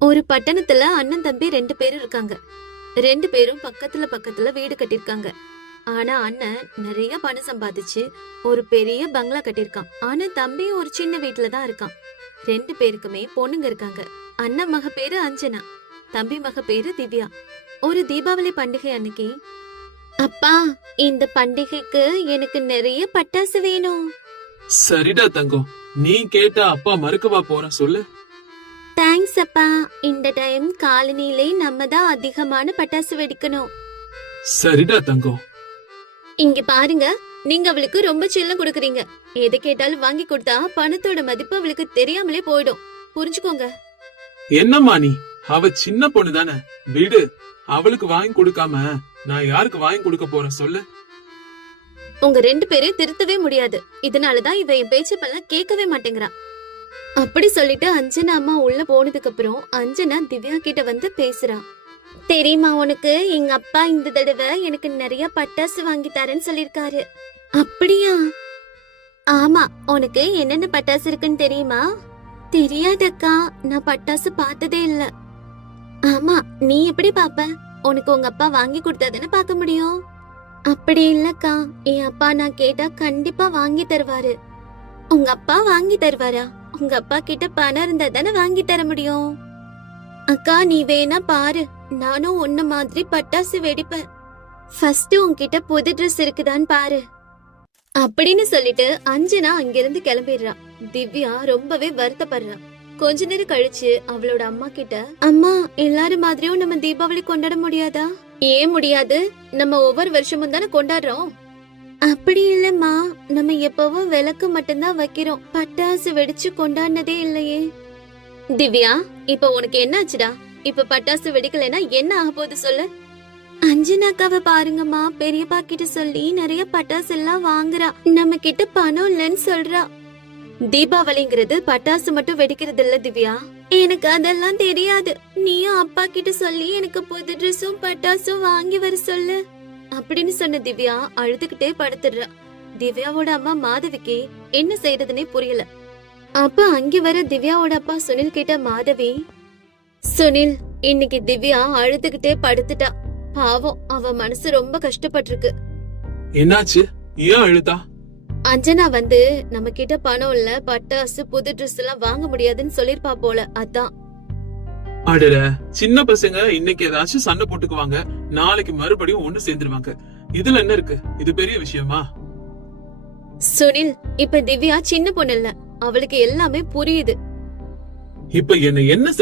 ஒரு பட்டணத்துல அண்ணன் தம்பி 2 பேரும் இருக்காங்க. 2 பேரும் பக்கத்துல பக்கத்துல வீடு கட்டிருக்காங்க. ஆனா அண்ணன் நிறைய பணம் சம்பாதிச்சு ஒரு பெரிய பங்களா கட்டிருக்கான். ஆனா தம்பி ஒரு சின்ன வீட்டுல தான் இருக்கான். 2 பேருக்குமே பொண்ணுங்க இருக்காங்க. அண்ணன் மக பேரு அஞ்சனா, தம்பி மக பேரு திவ்யா. ஒரு தீபாவளி பண்டிகை அன்னைக்கு, அப்பா இந்த பண்டிகைக்கு எனக்கு நிறைய பட்டாசு வேணும். சரிடா தங்கம், நீ கேட்ட அப்பா மறுக்கவா போற சொல்லு. தேங்க்ஸ் அப்பா. இந்த டைம் காலனிலே நம்ம தான் அதிகமான பட்டாசு வெடிக்கணும். சரிடா தங்கம். இங்க பாருங்க, நீங்க அவளுக்கு ரொம்ப செல்லம் கொடுக்கறீங்க. எதை கேட்டாலும் வாங்கி கொடுத்தா பணத்தோட மதிப்பு அவளுக்கு தெரியாமலே போயிடும். புரிஞ்சுக்கோங்க. என்னம்மா நீ, அவ சின்ன பொண்ணு தானே, விடு. அவளுக்கு வாங்கி கொடுக்காம நான் யாருக்கு வாங்கி கொடுக்க போறேன் சொல்லு. உங்க 2 பேரையும் திருத்தவே முடியாது. இதனாலதான் இவ என் பேச்சப்பெல்லாம் கேட்கவே மாட்டேங்கிறா. அப்படி சொல்லிட்டு அஞ்சனா அம்மா உள்ள போனதுக்கு அப்புறம் அஞ்சனா திவ்யா கிட்ட வந்து பேசுறா. தெரியுமா உனக்கு, எங்க அப்பா இந்த தடவை எனக்கு நிறைய பட்டாசு வாங்கி தரேன்னு சொல்லிருக்காரு. அப்படியா? ஆமா. உனக்கு என்னென்ன பட்டாசு இருக்குன்னு தெரியுமா? தெரியாதக்கா, நான் பட்டாசு பார்த்ததே இல்ல. ஆமா, நீ எப்படி பாப்ப? உனக்கு உங்க அப்பா வாங்கி கொடுத்தாதானே பார்க்க முடியும். அப்படி இல்லக்கா, என் அப்பா நான் கேட்டா கண்டிப்பா வாங்கி தருவாரு. உங்க அப்பா வாங்கி தருவாரா? உங்க அப்பா கிட்ட பணம் இருந்தா தானே வாங்கி தர முடியும். அக்கா நீ வேணா பாரு, நானும் உன்ன மாதிரி பட்டாசு வெடிப்பேன். ஃபர்ஸ்ட் உன்கிட்ட புது ட்ரெஸ் இருக்குதான்னு பாரு அப்படின்னு சொல்லிட்டு அஞ்சனா அங்கிருந்து கிளம்பிடுறா. திவ்யா ரொம்பவே வருத்தப்படுறா. கொஞ்ச நேரம் கழிச்சு அவளோட அம்மா கிட்ட, அம்மா எல்லாரும் மாதிரியும் நம்ம தீபாவளி கொண்டாட முடியாதா? ஏன் முடியாது? நம்ம ஒவ்வொரு வருஷமும் தானே கொண்டாடுறோம். அப்படி இல்லம்மா, நம்ம எப்பவும் விளக்கு மட்டும்தான் வைக்கிறோம், பட்டாசு வெடிச்சு கொண்டாடினதே இல்லையே. திவ்யா, இப்ப உனக்கு என்ன ஆச்சுடா? இப்ப பட்டாசு வெடிக்கலைன்னா என்ன ஆக போகுது சொல்லு. அஞ்சனாக்காவை பாருங்கம்மா, பெரியப்பா கிட்ட சொல்லி நிறைய பட்டாசு எல்லாம் வாங்குறா. நம்ம கிட்ட பணம் இல்லைன்னு சொல்றா. தீபாவளிங்கிறது பட்டாசு மட்டும் வெடிக்கிறது இல்ல திவ்யா. எனக்கு அதெல்லாம் தெரியாது. நீயும் அப்பா கிட்ட சொல்லி எனக்கு புது ட்ரெஸ்ஸும் பட்டாசும் வாங்கி வர சொல்லு அப்படின்னு சொன்ன திவ்யா அழுதுகிட்டே படுத்துடுறா. திவ்யாவோட அம்மா மாதவிக்கு என்ன செய்யறதுன்னே புரியல. அப்ப அங்க வர திவ்யாவோட அப்பா சுனில் கிட்ட, மாதவி, சுனில் இன்னைக்கு திவ்யா அழுதுகிட்டே படுத்துட்டா. பாவம், அவ மனசு ரொம்ப கஷ்டப்பட்டிருக்கு. என்னாச்சு? ஏன் அழுதா? அஞ்சனா வந்து நம்ம கிட்ட பணம் இல்ல, பட்டாசு புது ட்ரெஸ் எல்லாம் வாங்க முடியாதுன்னு சொல்லிருப்பா போல, அதான். அடட, சின்ன பசங்க இன்னைக்கு ஏதாச்சும் சண்டை போட்டுக்குவாங்க, நாளைக்கு மறுபடியும் ஒண்ணு சேர்ந்துருவாங்க. இதுல என்ன இருக்கு? இது பெரிய விஷயமா? சுனில், இப்ப திவ்யா சின்ன பொண்ணு இல்ல, அவளுக்கு எல்லாமே புரியுது. இப்ப என்ன